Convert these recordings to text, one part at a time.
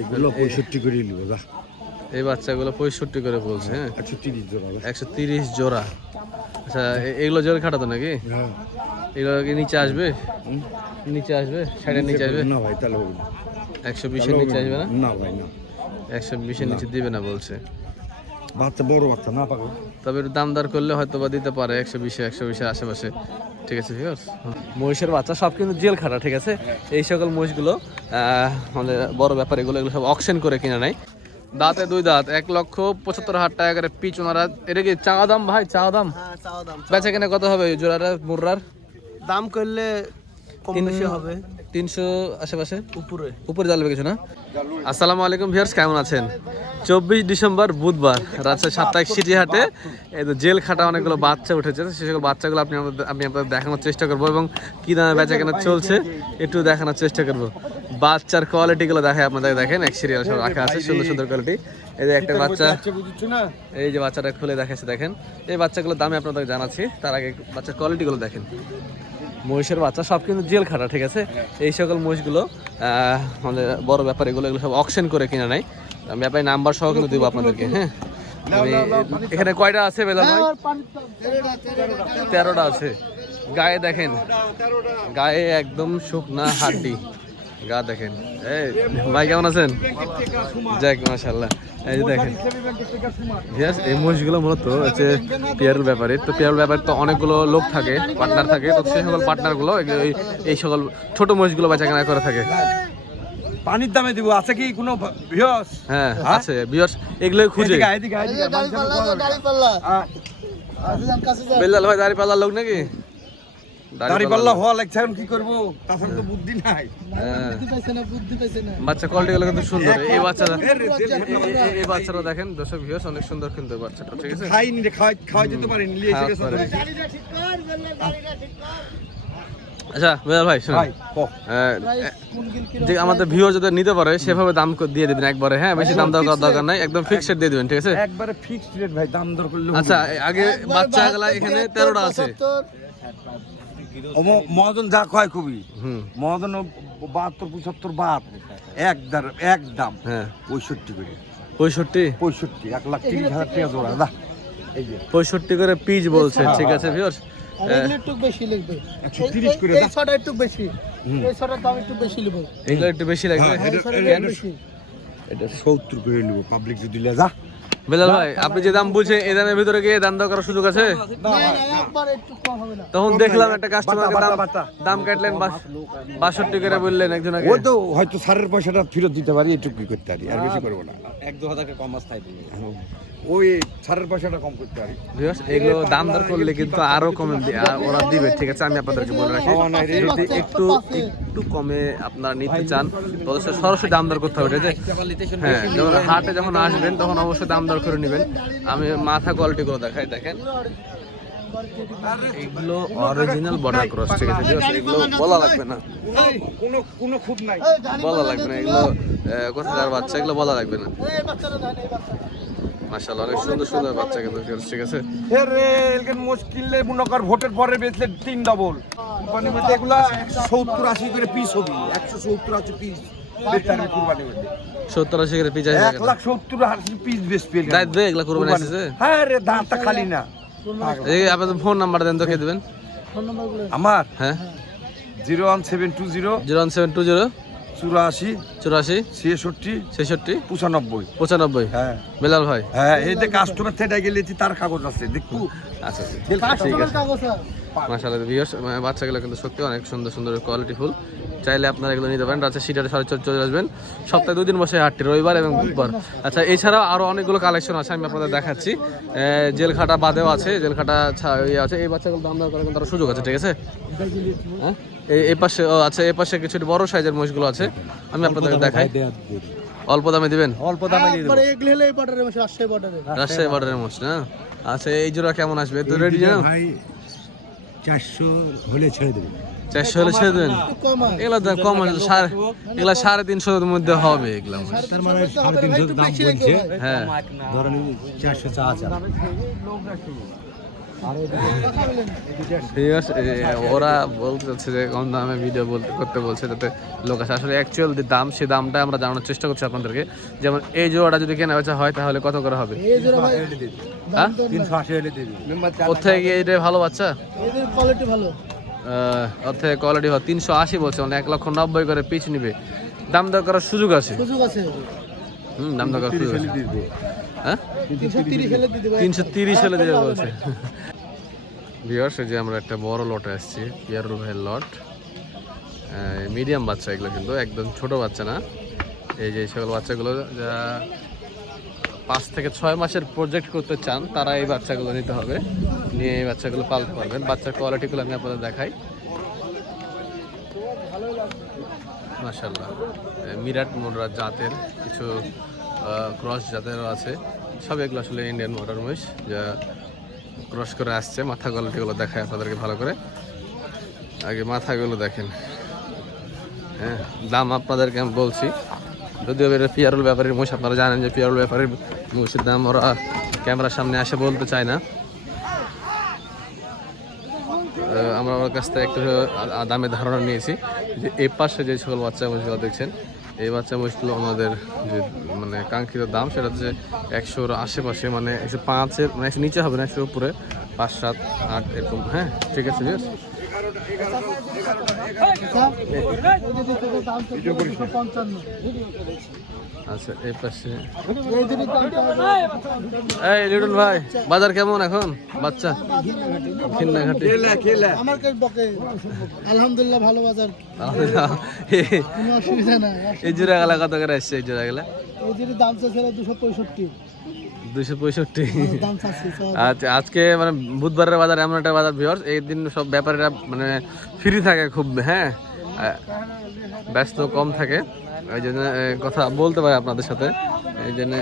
এগুলো 65 করে নিব যা। এই বাচ্চাগুলো 65 করে বলছে। হ্যাঁ 130 জোড়া। 130 জোড়া। আচ্ছা এগুলো জোর খাটাতো নাকি? হ্যাঁ এগুলো কি নিচে আসবে? নিচে আসবে, সাইডের নিচে আসবে? না ভাই তাহলে হবে না। 120 এর নিচে আসবে না? না ভাই না, 120 এর নিচে দিবে না বলছে। বাচ্চা বড় বাচ্চা না পাগল। তবে একটু দাম দর করলে হয়তো বা দিতে পারে 120 এর আশেপাশে। ঠিক আছে ভিউয়ার্স, মহিষের বাচ্চা সব কিন্তু জেল খাটা। ঠিক আছে, এই সকল মহিষগুলো মানে বড় ব্যাপার, এগুলো সব অকশন করে কিনা নাই। দাঁতে 2 দাঁত, 1,75,000 টাকা করে পিচ ওনারা। এটা কি চাওয়া দাম ভাই? চাওয়া দাম? হ্যাঁ চাওয়া দাম। বেচা কেনা কত হবে জোড়াটা মুর্রার? দাম করলে কম বেশি হবে, 300 আশেপাশে উপরে উপরে জ্বালবে কিছু না। আসসালামু আলাইকুম ভিউয়ার্স, কেমন আছেন? 24 ডিসেম্বর বুধবার রাজশাহী সাপ্তাহিক সিটি হাটে এই তো জেল খাটা অনেকগুলো বাচ্চা উঠেছে। সেই সকল বাচ্চাগুলো আমি আপনাদের দেখানোর চেষ্টা করবো এবং কী দামে বেচা কেনা চলছে একটু দেখানোর চেষ্টা করবো। বাচ্চার কোয়ালিটিগুলো দেখায় আপনাদের, দেখেন এক সিরিয়াল সব রাখা আছে, সুন্দর সুন্দর কোয়ালিটি। এই যে একটা বাচ্চা, এই যে বাচ্চাটা খুলে দেখাচ্ছে দেখেন। এই বাচ্চাগুলোর দামে আপনাদের জানাচ্ছি, তার আগে বাচ্চার কোয়ালিটিগুলো দেখেন। মহিষের বাচ্চা সব কিন্তু জেল খাটা। ঠিক আছে, এই সকল মহিষগুলো মানে বড় ব্যাপার, এগুলো সব অকশন করে কিনা নাই। আমি আপনার নাম্বার সহ কিন্তু দিব আপনাদেরকে। হ্যাঁ আমি এখানে কয়টা আছে বেলা ভাই? 13টা আছে। গায়ে দেখেন, গায়ে একদম শুকনা হাড্ডি গা দেখেন। এই ভাই কেমন আছেন? যাক মাশাআল্লাহ। এই যে দেখেন এই মহিষগুলো মূলত হচ্ছে পেয়ারের ব্যাপারে। তো পেয়ারের ব্যাপারে তো অনেকগুলো লোক থাকে, পার্টনার থাকে। তো সেই সকল পার্টনারগুলো এই সকল ছোট মহিষগুলো বেচা কেনা করে থাকে। পানির দামে দিব আছে কি কোনো ভিউয়ার্স? হ্যাঁ আছে ভিউয়ার্স, এগুলোই খুঁজে। বেলাল ভাই দাঁড়িপাল্লার লোক নাকি? দাড়িপাল্লা হওয়া লাগছে, এখন কি করবো, তাছাড়া তো বুদ্ধি নাই। বাচ্চা কোয়ালিটি গুলো কিন্তু সুন্দর। এই বাচ্চাটা, এই বাচ্চাটা দেখেন দর্শক ভিউয়ার্স, অনেক সুন্দর কিন্তু এই বাচ্চাটা। ঠিক আছে, খাইনি রে, খাওয়া যেতে পারিনি, নিয়ে এসে গেছে। আচ্ছা বেলাল ভাই শুনুন, যে আমাদের ভিউয়ার যদি নিতে পারে সেভাবে দাম দিয়ে দিবেন একবারে। হ্যাঁ বেশি দাম দেওয়ার দরকার নাই, একদম ফিক্সড দিয়ে দিবেন। ঠিক আছে, একবারে ফিক্সড রেট ভাই, দাম দর করলে। আচ্ছা আগে বাচ্চাগুলা এখানে 13টা আছে। মহাজন যা কয় খুবই মহাজন 72-75 বাদ একদম। হ্যাঁ 65 করে। 65 1,30,000 টাকা জোড়া দা। এই যে 65 করে পিচ বলছে। ঠিক আছে ভিউয়ার্স, একটু বেশি লাগবে, 130 করে। এই ছটা একটু বেশি, এই ছটার দাম একটু বেশি নেব। এগুলো একটু বেশি লাগবে। এটা 70 করে নিব, পাবলিক যদি লে যা। বেলাল ভাই আপনি যে দাম বলছেন এই দামের ভিতরে গিয়ে দাম দেওয়ার সুযোগ আছে? তখন দেখলাম একটা কাস্টমার দাম কাটলেন 62 করে বললেন একজন আগে। ওই তো হয়তো সারের পয়সাটা ফেরত দিতে পারি, একটু কি করতে পারি, আর বেশি করবো না। 1-2 হাজার কম আসতে ওই সারের পয়সাটা কম করতে পারি। এগুলো দাম দর করলে কিন্তু আরো কমে ওরা দিবে। ঠিক আছে, আমি আপনাদেরকে বলে রাখি, যদি একটু কমে আপনারা নিতে চান তাহলে সরাসরি দাম দর করতে হবে। ঠিক আছে, হ্যাঁ যখন হাটে যখন আসবেন তখন অবশ্যই দাম দর করে নেবেন। আমি মাথা কোয়ালিটি গুলো দেখাই, দেখেন এগুলো অরিজিনাল বর্ডার ক্রস। ঠিক আছে, এগুলো বলা লাগবে না, কোনো খুঁত নাই, বলা লাগবে না। এগুলো কোথাকার বাচ্চা, এগুলো বলা লাগবে না। মাশাআল্লাহ অনেক সুন্দর সুন্দর বাচ্চা কিন্তু। ঠিক আছে, কিনলে মুনকার ভোটের পরে বেচলে 3 ডাবল কোরবানি মধ্যে এগুলা 70-80 করে পিস হবে। 170-80 পিস বেচারে কোরবানি মধ্যে 70-80 করে পিস আছে। 1,70-80 পিস বেচ পেল দাঁত বে এগুলা কোরবানি আছে। হ্যাঁ রে, দাঁতটা খালি না। এই আপনাদের ফোন নাম্বার দেন তো, কে দিবেন? ফোন নাম্বার বলে আমার হ্যাঁ 01720 01720 84 84 66 66 95 95। হ্যাঁ বেলাল ভাই, হ্যাঁ এই যে কাস্টমার থেকে গেলে তার কাগজ আছে দেখবো। আচ্ছা ঠিক কাস্টমার আছে। কাগজ আছে। মাশাআল্লাহ ভিউয়ার্স, বাচ্চাগুলো কিন্তু সত্যি অনেক সুন্দর সুন্দর কোয়ালিটি ফুল। চাইলে আপনারা এগুলো নিতে পারেন। রাতে সিটারে চলে আসবেন। সপ্তাহে 2 দিন বসে হাটটি, রবিবার এবং বুধবার। আচ্ছা এছাড়াও আরও অনেকগুলো কালেকশন আছে, আমি আপনাদের দেখাচ্ছি। জেলখাটা বাদেও আছে, জেলখাটা ইয়ে আছে। এই বাচ্চাগুলো দাম দর করার কিন্তু আরও সুযোগ আছে। ঠিক আছে, হ্যাঁ এই পাশে আচ্ছা, এই পাশে কিছু বড় সাইজের মহিষগুলো আছে, আমি আপনাদেরকে দেখাই। অল্প দামে দিবেন? অল্প দামে দিয়ে দেব। মানে এগুলো হলো এই বর্ডারের মধ্যে, রাজশাহী বর্ডারের মহিষ না? আচ্ছা এই জোড়া কেমন আসবে? তো রেডি না ভাই 400 হলে ছেড়ে দেব। 400 হলে ছেড়ে দেবেন? এগুলো তো কম, এগুলো 350 মধ্যে হবে এগুলো। তার মানে 350 দাম বলছে। হ্যাঁ ধরেন 400 চা আছে। কথা বলেন। ঠিক আছে, ওরা বলতে চাচ্ছে যে কম দামে ভিডিও করতে বলছে যাতে লোক আসে। আসলে অ্যাকচুয়াল যে দাম সেই দামটা আমরা জানানোর চেষ্টা করছি আপনাদেরকে। যেমন এই জোড়াটা যদি কেনা বেচা হয় তাহলে কত করে হবে? এই জোড়া ভাই হ্যাঁ? 380 হলে দেবে। ওর থেকে কি এইটাই ভালো বাচ্চা? এদের কোয়ালিটি ভালো। ওর থেকে কোয়ালিটি হয় 380 বলছে, মানে 1,90,000 করে পিচ নিবে। দাম দর করার সুযোগ আছে। সুযোগ আছে। দাম দর করার সুযোগ আছে। হ্যাঁ, 330 হলে দিয়ে দেব। 330 হলে দেবে বলছে। ভিউয়ার্স, এই যে আমরা একটা বড় লটে আসছি, পিয়ারুল ভাইয়ের লট। মিডিয়াম বাচ্চা এগুলো, কিন্তু একদম ছোট বাচ্চা না। এই যে সকল বাচ্চাগুলো যা 5 থেকে 6 মাসের প্রজেক্ট করতে চান তারা এই বাচ্চাগুলো নিতে হবে, নিয়ে এই বাচ্চাগুলো পালতে পারবেন। বাচ্চার কোয়ালিটিগুলো আমি আপনাদের দেখাই। মাশাআল্লাহ, মিরাট মোডরা জাতের কিছু ক্রস জাতেরও আছে। সব এগুলো আসলে ইন্ডিয়ান মডার্ন মহিষ যা ক্রস করে আসছে। মাথা কোয়ালিটিগুলো দেখায় আপনাদেরকে ভালো করে। আগে মাথাগুলো দেখেন। হ্যাঁ, দাম আপনাদেরকে আমি বলছি, যদিও এটা পিয়ারুল ব্যাপারীর মহিষ। আপনারা জানেন যে পিয়ারুল ব্যাপারীর মহিষের দাম ওরা ক্যামেরার সামনে আসে বলতে চায় না। আমরা ওর কাছ থেকে একটু দামের ধারণা নিয়েছি যে এই পাশে যে সকল বাচ্চা মহিষগুলো দেখছেন, এই বাচ্চা মহিষগুলো আমাদের যে মানে কাঙ্ক্ষিত দাম সেটা হচ্ছে 100-র আশেপাশে, মানে 105-এর, মানে 100 নিচে হবে না, 100-র উপরে 5, 7, 8 এরকম। হ্যাঁ, ঠিক আছে। বেশ, আচ্ছা এই পাশে এই লিটন ভাই, বাজার কেমন এখন? বাচ্চা খিন্নাঘাটি আমার কাছে বকে আলহামদুলিল্লাহ ভালো বাজার, কোনো অসুবিধা নাই। এই জোড়া গেলা কত করে আসছে? এই জোড়া গেলা এই যে দাম চাচ্ছে 265 265। দাম চাচ্ছে। আচ্ছা, আজকে মানে বুধবারের বাজার এমন একটা বাজার ভিউয়ার্স, এই দিন সব ব্যাপারীরা মানে ফ্রি থাকে খুব। হ্যাঁ, ব্যস্ত কম থাকে, ওই জন্য কথা বলতে পারে আপনাদের সাথে, এই জন্য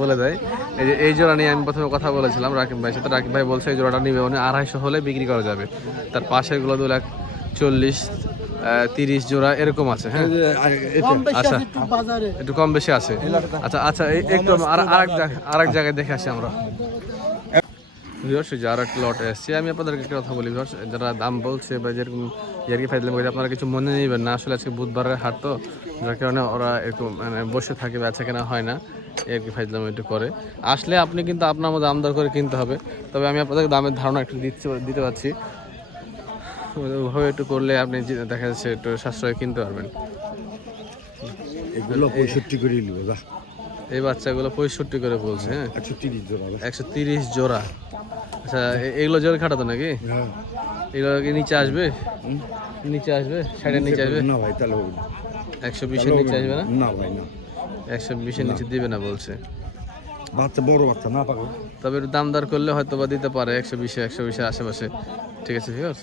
বলে দেয়। এই যে এই জোড়া নিয়ে আমি প্রথমে কথা বলেছিলাম রাকিব ভাইয়ের সাথে। রাকিব ভাই বলছে এই জোড়াটা নিবে, উনি 250 হলে বিক্রি করা যাবে। তার পাশেরগুলো 240, 30 জোড়া এরকম আছে। হ্যাঁ, আচ্ছা, একটু কম বেশি আছে। আচ্ছা আচ্ছা, একটু আরেক জায়গায় দেখে আসি আমরা। ভিউয়ার্স, যে আর একটা লটে এসেছি, আমি আপনাদেরকে একটা কথা বলি ভিউয়ার্স, যারা দাম বলছে বা যেরকম ইয়ার্কি ফাইজলাম করে, আপনারা কিছু মনে নেবেন না। আসলে আজকে বুধবারের হাট তো, যার কারণে ওরা এরকম মানে বসে থাকে, বেচা কেনা হয় না, ইয়ার্কি ফাইজলাম একটু করে। আসলে আপনি কিন্তু আপনার মধ্যে দাম দর করে কিনতে হবে। তবে আমি আপনাদেরকে দামের ধারণা একটু দিতে পারছি, ওইভাবে একটু করলে আপনি দেখা যাচ্ছে একটু সাশ্রয় কিনতে পারবেন। এগুলো 65 করে নিব। এই বাচ্চাগুলো 65 করে বলছে। হ্যাঁ, 130 জোড়া। 130 জোড়া। আচ্ছা, এগুলো জোর খাটাতো নাকি? হ্যাঁ, এগুলো কি নিচে আসবে? নিচে আসবে, সাইডের নিচে আসবে? না ভাই, তাহলে হবে না। 120-এর নিচে আসবে না? না ভাই, না। 120-এর নিচে দিবে না বলছে। বাচ্চা বড় বাচ্চা না পাবো। তবে একটু দাম দর করলে হয়তো বা দিতে পারে 120-120-এর আশেপাশে। ঠিক আছে ভিউয়ার্স,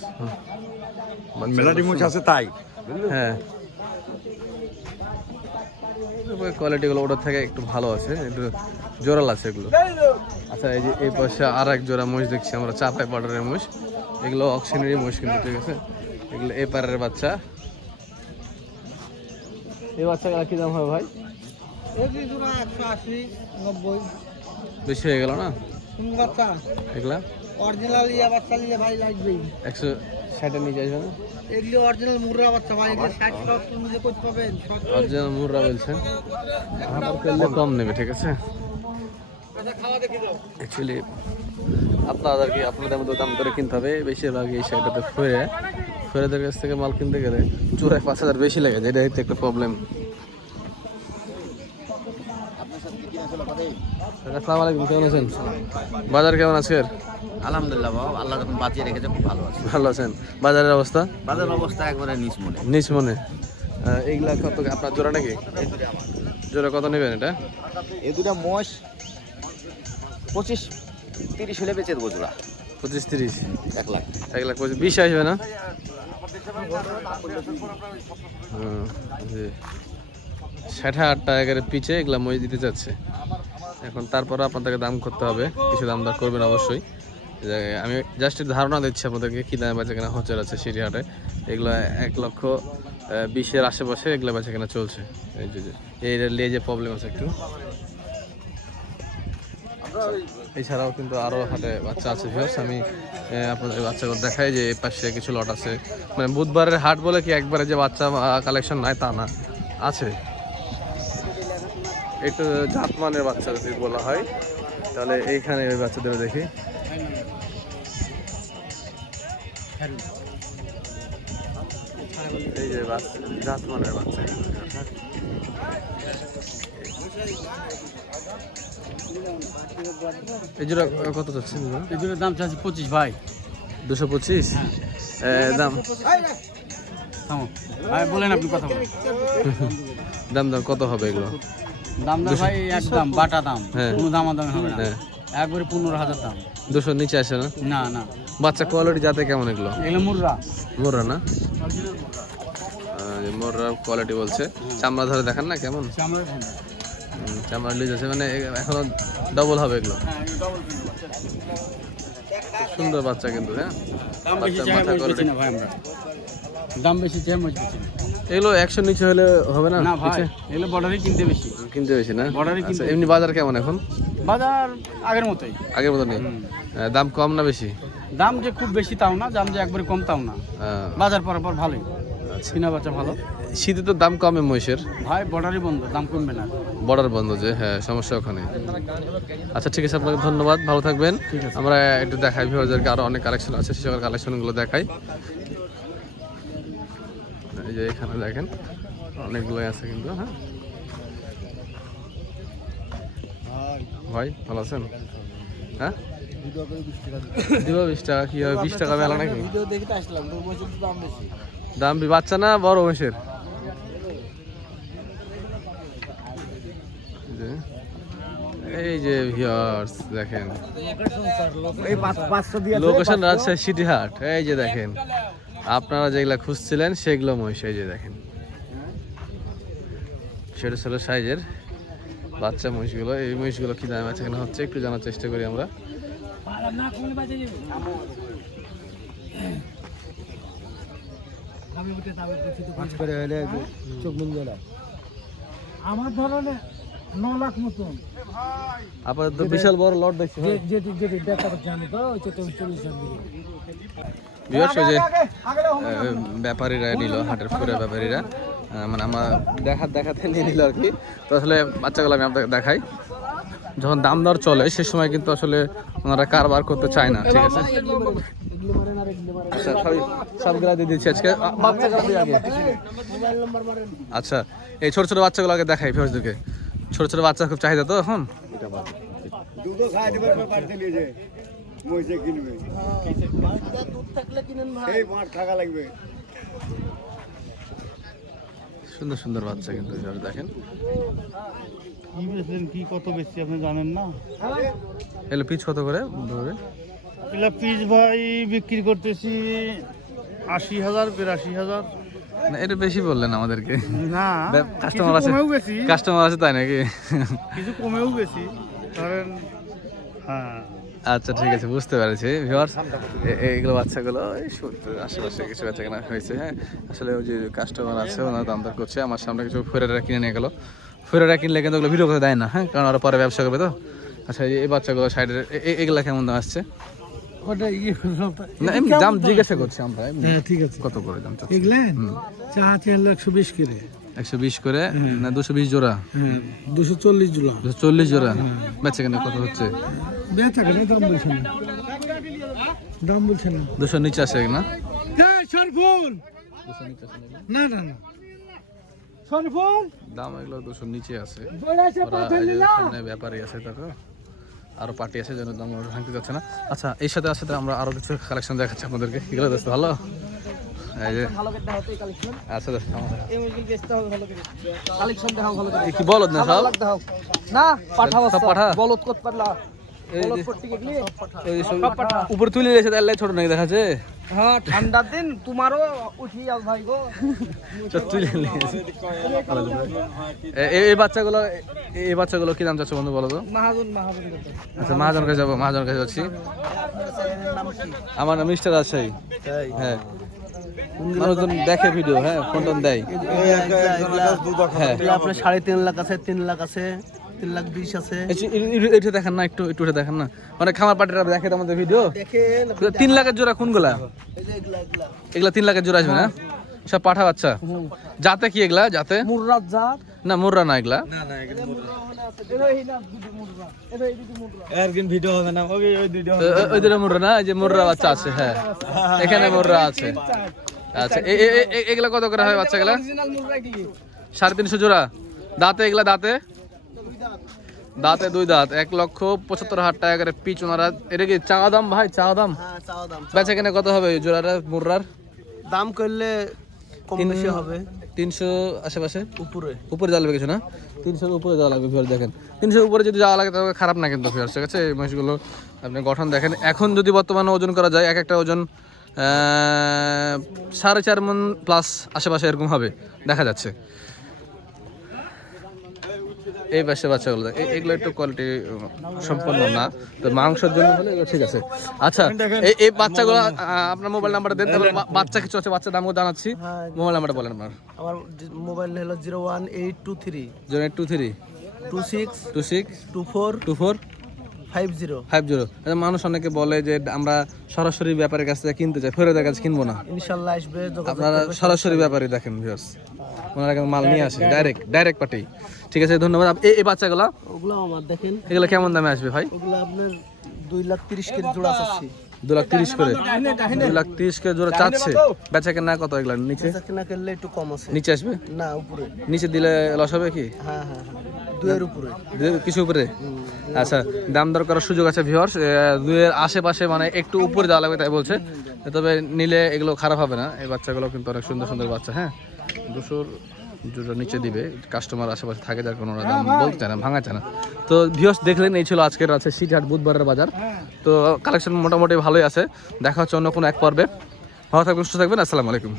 মেলাডি মোচ আছে তাই। হ্যাঁ, কোয়ালিটিগুলো ওটার থেকে একটু ভালো আছে, একটু জোরাল আছে এগুলো। আচ্ছা, এই যে এই পাশে আর এক জোড়া মহিষ দেখছি আমরা, চাপাই বর্ডারের মহিষ। এগুলো অক্সিনারি মহিষ কিন্তু, ঠিক আছে। এগুলো এই পাড়ার বাচ্চা। এই বাচ্চাগুলো কি দাম হবে ভাই? এই জোড়া 180 90 বেশি হয়ে গেল না কোন বাচ্চা? এগুলা অরিজিনাল ইয়া বাচ্চা নিলে ভাই লাগবেই। 160-এর নিচে আসবে না? এগুলো অরিজিনাল মুর্রা বাচ্চা ভাই, এগুলো 60 টাকা নিচে কত পাবেন? অরিজিনাল মুররা বলছেন, করলে কম নেবে। ঠিক আছে, অ্যাকচুয়ালি আপনাদের মতো দাম করে কিনতে হবে। বেশিরভাগ এই সাইডটাতে ফেরেদের কাছ থেকে মাল কিনতে গেলে চূড়ায় 5,000 বেশি লাগে, যেটা হচ্ছে একটা প্রবলেম। আসসালামু আলাইকুম, কেমন আছেন? বাজার কেমন আজকের? আলহামদুলিল্লাহ বাবা, আল্লাহ যখন বাঁচিয়ে রেখেছে খুব ভালো আছে। ভালো আছেন? বাজারের অবস্থা? বাজার অবস্থা একবারে নিচ মনে। নিচ মনে। এইগুলা কত আপনার জোড়া নাকি? জোড়া কত নেবেন এটা? এই দুটা মোষ 25-30 হলে বেচে দেবো জোড়া। 25-30, 1 লাখ। 1,25,000 20 আসবে না? জি, 60,000 টাকা করে পিছে এগুলা মই দিতে চাচ্ছে এখন। তারপরে আপনাদেরকে দাম করতে হবে, কিছু দাম দর করবেন অবশ্যই। আমি জাস্ট ধারণা দিচ্ছি আপনাদেরকে কী দামে বেচা কেনা হচ্ছে আছে সিরিহাটে। এগুলো 1,20,000 আশেপাশে এগুলো বেচা কেনা চলছে। এই যে এই যে প্রবলেম আছে একটু। এছাড়াও কিন্তু আরো হাটে বাচ্চা আছে ভিউয়ার্স, আমি আপনাদের বাচ্চাগুলো দেখাই যে এই পাশে কিছু লট আছে। মানে বুধবারের হাট বলে কি একবারে যে বাচ্চা কালেকশন নাই তা না, আছে একটু জাতমানের বাচ্চা যদি বলা হয় তাহলে এইখানে ওই বাচ্চাদের দেখি। এই যে জাতমানের বাচ্চা এই জোড়া কত যাচ্ছে? এই দুটোর দাম চাচ্ছি 25 ভাই। 225 দাম। থামো ভাই, বলেন আপনি কথা বলেন। দাম দাম কত হবে এগুলো? দাম দর ভাই একদম বাটা দাম, হ্যাঁ। কোনো দামাদামি হবে না, হ্যাঁ। একবারে 15,000 দাম। 200 নিচে আসে না? না না, বাচ্চা কোয়ালিটি যাতে কেমন এগুলো? এগুলো মুররা। মোররা না? মোররা কোয়ালিটি বলছে। চামড়া ধরে দেখান না কেমন? চামড়া লিজ আছে, মানে এখনো ডবল হবে এগুলো। সুন্দর বাচ্চা কিন্তু, হ্যাঁ দাম বেশি বাচ্চার চাই মাথা মজ quality। বেশি না ভাই, আমরা দাম বেশি চাই মজ বেশি না। এগুলো 100 নিচে হলে হবে না? না ভাই, নিচে? এগুলো বর্ডারই কিনতে বেশি। কিনতে বেশি না? বর্ডারে কিনতে আচ্ছা, এমনি বাজার কেমন এখন? বাজার আগের মতোই। আগের মতো নেই? দাম কম না বেশি? দাম যে খুব বেশি তাও না, দাম যে একবারে কম তাও না, বাজার পর ভালোই, আচ্ছা। কিনা বাচ্চা ভালো। শীতে তো দাম কমে মহিষের, ভাই বর্ডারই বন্ধ, দাম কমবে না। বর্ডার বন্ধ যে, হ্যাঁ সমস্যা ওখানে। আচ্ছা ঠিক আছে, আপনাকে ধন্যবাদ, ভালো থাকবেন। আমরা একটু দেখাই ভিউয়ারদেরকে, আরো অনেক কালেকশন আছে, সে সকল কালেকশনগুলো দেখাই। এই যে এখানে দেখেন অনেকগুলোই আছে কিন্তু। হ্যাঁ ভাই ভালো আছেন? হ্যাঁ দিব 20 টাকা, কি হবে 20 টাকা মেলা নাকি? ভিডিও দেখতে আসলাম তো, বলছি দাম বেশি। দাম বাচ্চা না বড় মহিষের? এই যে ভিউয়ার্স দেখেন, লোকেশন রাজশাহী সিটি হাট। এই যে দেখেন আপনারা যেগুলা খুঁজছিলেন সেগুলো মহিষ, এই যে দেখেন ছোট ছোট সাইজের বাচ্চা মহিষগুলো। এই মহিষগুলো কি দাম আছে কেন হচ্ছে একটু জানার চেষ্টা করি আমরা। আমার ধরনের 9 লাখ মতন আপাতত বিশাল বড় লট দেখছি ভাই। যেটি দেখা জানি তো, ওই 40 জন ভিউয়ার্স, ওই যে ব্যাপারীরা নিল, হাটের ফুরের ব্যাপারীরা, মানে আমার দেখাতে নিয়ে নিল আর কি। তো আসলে বাচ্চাগুলো আমি আপনাকে দেখাই, যখন দাম দর চলে সে সময় কিন্তু আসলে ওনারা কারবার করতে চায় না, ঠিক আছে? আচ্ছা সবগুলা দিয়ে দিচ্ছি আজকে, বাচ্চাগুলো দিয়ে আগে। আচ্ছা এই ছোট ছোট বাচ্চাগুলো আগে দেখাই ভিউয়ার্সদেরকে। ছোট ছোট বাচ্চা খুব চাহিদা তো এখন। দুটো খাই দেবার ব্যাপার চলে যায়, মহিষে কিনবে, দুধ থাকলে কিনেন ভাই। এই মাঠ থাকা লাগবে। সুন্দর সুন্দর বাচ্চা কিন্তু দেখেন। কি বেচলেন, কি কত বেশি আপনি জানেন না? এগুলো পিচ কত করে? এগুলা পিস ভাই বিক্রি করতেছি 80,000 82,000। না এটা বেশি বললেন আমাদেরকে। না কাস্টমার আছে, কমেও বেশি, কাস্টমার আছে তাই নাকি? কিছু কমেও বেশি ধরেন। হ্যাঁ আচ্ছা ঠিক আছে, বুঝতে পেরেছি ভিউয়ার্স। এইগুলো বাচ্চাগুলো এই 70 আশেপাশে কিছু বাচ্চা কেনা হয়েছে। হ্যাঁ আসলে ওই যে কাস্টমার আছে ওনারা দাম দর করছে, আমার সামনে কিছু ফুরেরা কিনে নিয়ে গেলো। ফুরেরা কিনলে কিন্তু ওগুলো ভিডিও করে দেয় না, হ্যাঁ কারণ ওরা পরে ব্যবসা করবে তো। আচ্ছা এই বাচ্চাগুলো সাইডের এগুলা কেমন দাম আসছে? ওটা না এমনি দাম জিজ্ঞাসা করছি আমরা। ঠিক আছে, কত করে দাম চাচ্ছেন? এগুলা চা 120 করে। 120 করে না 220 জোড়া? 240 জোড়া। 240 জোড়া বেচে কেন কত হচ্ছে? বেচা কেন দাম বলছে না, দাম বলছে না। 200 নিচে আসে না? সরফুল না না না, সরফুল দাম এগুলো 200 নিচে আছে। বড়া সে পাঠালি না, সামনে ব্যাপারী আছে, তারপর আরো পার্টি আছে, যেন দাম ভাঙতে যাচ্ছে না। আচ্ছা এই সাথে আমরা আরো কিছু কালেকশন দেখাচ্ছি আপনাদেরকে। এগুলো দেখতে ভালো, এই যে ভালো করে দাও তো কালেকশন। আচ্ছা এই মুরগি বেচতে হবে ভালো করে, কালেকশন দেখাও ভালো করে। কি বলদ না সব? দাও না, পাঠাও সব পাঠা? বলদ কত পারলা, এই বলদ যে- পট্টি গেলি এই যে সব উপরে তুলে দিয়েছে, তাহলে ছোট নাকি দেখাচ্ছে? হ্যাঁ ঠান্ডার দিন তোমারও উঠি যাও ভাই গো। সব তুলে নিয়েছে। এই বাচ্চাগুলো কি দাম চাচ্ছে বন্ধু বলো তো? মাহাজন আচ্ছা মহাজন কাছে যাবো, মহাজন কাছে যাচ্ছি। আমার নাম মিস্টার রাজশাহী। হ্যাঁ মানুষজন দেখে ভিডিও, হ্যাঁ ফোন টোন দেয়। হ্যাঁ আপনার 3.5 লাখ আছে, 3 লাখ আছে, 3,20,000 আছে। এটা দেখেন না, একটু একটু এটা দেখেন না, অনেক খামার পার্টিরা দেখে তো আমাদের ভিডিও। দেখেন 3 লাখের জোড়া কোনগুলা? এই যে এগুলা এগুলা 3 লাখের জোড়া আসবে না? সব পাঠা বাচ্চা। জাতে কি এগুলা? জাতে মুর্রাত জাত। না, মুর্রা না এগুলা। ওই দুটো মুর্রা না, এই যে মুর্রা বাচ্চা আছে, হ্যাঁ এখানে মুর্রা আছে। আচ্ছা এগুলা কত করে হয় বাচ্চাগুলা? 350 জোড়া। দাঁতে এগুলা? দাঁতে দাঁতে 2 দাঁত, 1,75,000 টাকা করে পিচ ওনারা। এটা কি চা দাম ভাই? চা দাম? হ্যাঁ চাওয়া দাম। বেচা কেনা কত হবে জোড়াটা মুর্রার? দাম করলে কম বেশি হবে। 300 আশেপাশে উপরে উপরে যাওয়া লাগবে কিছু না? 300 উপরে যাওয়া লাগবে ভিউয়ার। দেখেন 300 উপরে যদি যাওয়া লাগে তবে খারাপ না কিন্তু ভিউয়ার, ঠিক আছে? এই মহিষগুলো আপনি গঠন দেখেন। এখন যদি বর্তমানে ওজন করা যায়, এক একটা ওজন 4.5 মণ প্লাস আশেপাশে এরকম হবে দেখা যাচ্ছে। এই পাশে বাচ্চাগুলো এগুলো একটু কোয়ালিটি সম্পন্ন না, তো মাংসের জন্য হলে এগুলো ঠিক আছে। আচ্ছা এই বাচ্চাগুলো আপনার মোবাইল নাম্বারটা দেন, তারপর বাচ্চা কিছু আছে, বাচ্চার দামও জানাচ্ছি। মোবাইল নাম্বারটা বলেন আমার। আমার মোবাইল হলো 01823 0823 26 26 24 24 50। 50। মানুষ অনেকে বলে যে আমরা সরাসরি ব্যাপারের কাছ থেকে কিনতে চাই, ফেরতের কাছে কিনবো না। ইনশাআল্লাহ আসবে, আপনারা সরাসরি ব্যাপারে দেখেন ভিউয়ার্স, ওনারা কিন্তু মাল নিয়ে আসে ডাইরেক্ট পার্টি। ঠিক আছে, ধন্যবাদ। এই বাচ্চাগুলো ওগুলো আমার দেখেন, এগুলো কেমন দামে আসবে ভাই? ওগুলো আপনার 2,30,000 করে জোড়া চাচ্ছি। 2,30,000 করে? 2,30,000 করে জোড়া চাচ্ছে। বেচা কেনা কত এগুলো? নিচে কেনা করলে একটু কম আছে। নিচে আসবে না উপরে। নিচে দিলে লস হবে কি? হ্যাঁ হ্যাঁ 2 এর উপরে। কিছু উপরে? আচ্ছা, দাম দর করার সুযোগ আছে ভিউয়ার্স। 2 এর আশেপাশে মানে একটু উপরে যাওয়া লাগবে তাই বলছে, তবে নিলে এগুলো খারাপ হবে না। এই বাচ্চাগুলো কিন্তু অনেক সুন্দর সুন্দর বাচ্চা। হ্যাঁ 200 জোড়া নিচে দিবে, কাস্টমার আশেপাশে থাকে যার কোনো দাম বলতে চায় না, ভাঙা চায় না। তো ভিউয়ার্স দেখলেন, এই ছিল আজকের আছে সিটিহাট বুধবারের বাজার। তো কালেকশন মোটামুটি ভালোই আছে। দেখা হচ্ছে অন্য কোনো এক পর্বে। ভালো থাকবেন, সুস্থ থাকবেন। আসসালামু আলাইকুম।